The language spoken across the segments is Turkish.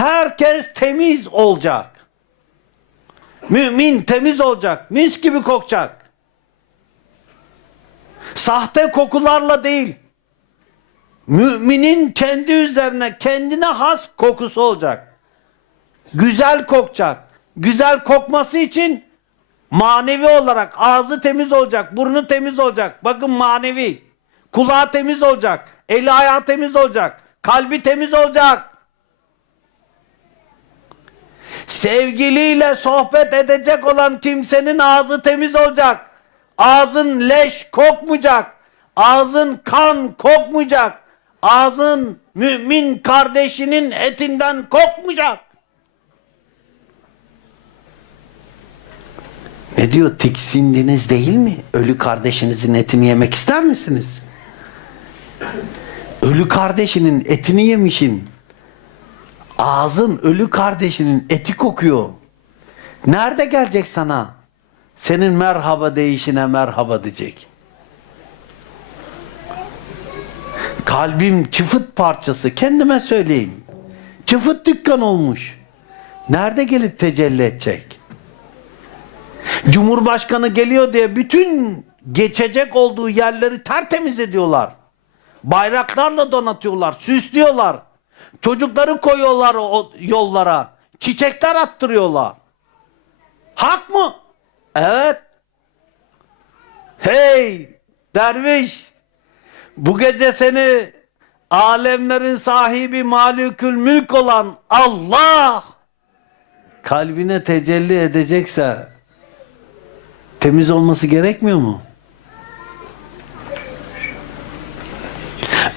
Herkes temiz olacak. Mümin temiz olacak. Mis gibi kokacak. Sahte kokularla değil. Müminin kendi üzerine kendine has kokusu olacak. Güzel kokacak. Güzel kokması için manevi olarak ağzı temiz olacak, burnu temiz olacak. Bakın manevi. Kulağı temiz olacak. Eli ayağı temiz olacak. Kalbi temiz olacak. Sevgiliyle sohbet edecek olan kimsenin ağzı temiz olacak. Ağzın leş kokmayacak. Ağzın kan kokmayacak. Ağzın mümin kardeşinin etinden kokmayacak. Ne diyor? Tiksindiniz değil mi? Ölü kardeşinizin etini yemek ister misiniz? Ölü kardeşinin etini yemişin. Ağzın ölü kardeşinin eti kokuyor. Nerede gelecek sana? Senin merhaba deyişine merhaba diyecek. Kalbim çıfıt parçası. Kendime söyleyeyim. Çıfıt dükkan olmuş. Nerede gelip tecelli edecek? Cumhurbaşkanı geliyor diye bütün geçecek olduğu yerleri tertemiz ediyorlar. Bayraklarla donatıyorlar, süslüyorlar. Çocukları koyuyorlar o yollara. Çiçekler attırıyorlar. Hak mı? Evet. Hey derviş bu gece seni alemlerin sahibi malikül mülk olan Allah kalbine tecelli edecekse temiz olması gerekmiyor mu?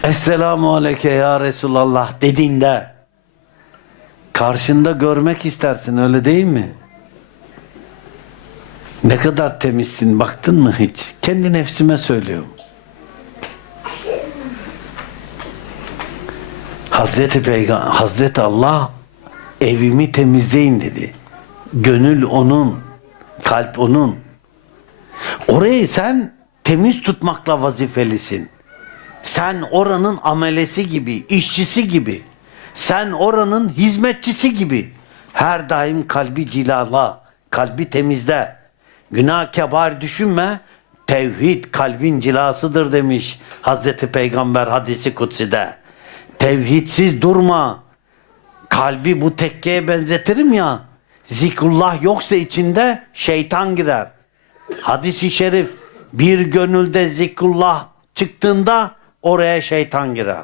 Esselamu aleyke ya Resulallah dediğinde karşında görmek istersin öyle değil mi? Ne kadar temizsin baktın mı hiç? Kendi nefsime söylüyorum. Hazreti Peygamber, Hazreti Allah evimi temizleyin dedi. Gönül onun, kalp onun. Orayı sen temiz tutmakla vazifelisin. Sen oranın amelesi gibi, işçisi gibi. Sen oranın hizmetçisi gibi. Her daim kalbi cilala, kalbi temizle. Günah kebar düşünme. Tevhid kalbin cilasıdır demiş Hazreti Peygamber hadisi kutside. Tevhidsiz durma. Kalbi bu tekkeye benzetirim ya. Zikrullah yoksa içinde şeytan girer. Hadis-i şerif bir gönülde zikrullah çıktığında oraya şeytan girer.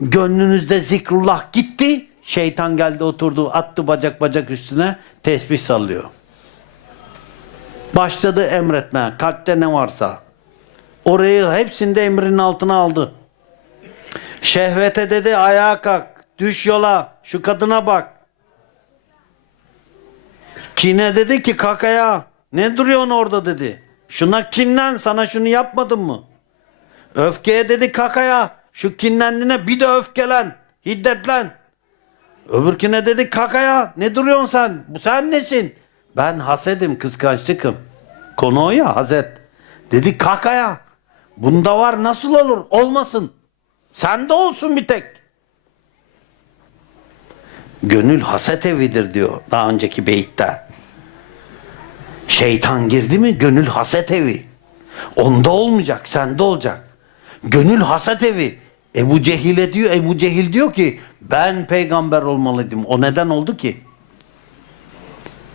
Gönlünüzde zikrullah gitti, şeytan geldi oturdu, attı bacak bacak üstüne tesbih sallıyor. Başladı emretme, kalpte ne varsa. Orayı hepsinde emrinin altına aldı. Şehvete dedi ayağa kalk, düş yola, şu kadına bak. Kine dedi ki kalk ayağa. Ne duruyorsun orada dedi. Şuna kinlen sana şunu yapmadım mı? Öfkeye dedi kalk ayağa. Şu kinlendiğine bir de öfkelen. Hiddetlen. Öbürküne dedi kalk ayağa. Ne duruyorsun sen? Bu sen nesin? Ben hasedim kıskançlıkım. Konu o ya haset. Dedi kalk ayağa. Bunda var nasıl olur? Olmasın. Sende olsun bir tek. Gönül haset evidir diyor daha önceki beyitte. Şeytan girdi mi gönül haset evi. Onda olmayacak, sende olacak. Gönül haset evi. Ebu Cehil'e diyor, Ebu Cehil diyor ki ben peygamber olmalıydım. O neden oldu ki?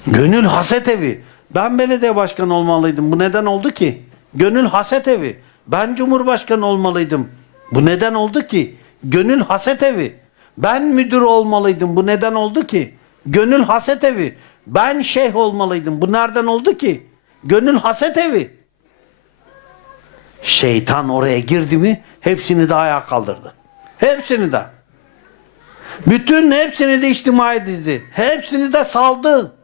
Gönül haset evi. Ben belediye başkanı olmalıydım. Bu neden oldu ki? Gönül haset evi. Ben cumhurbaşkanı olmalıydım. Bu neden oldu ki? Gönül haset evi. Ben müdür olmalıydım. Bu neden oldu ki? Gönül haset evi. Ben şeyh olmalıydım. Bu nereden oldu ki? Gönül haset evi. Şeytan oraya girdi mi hepsini de ayağa kaldırdı. Hepsini de. Bütün hepsini de içtimai dizdi. Hepsini de saldı.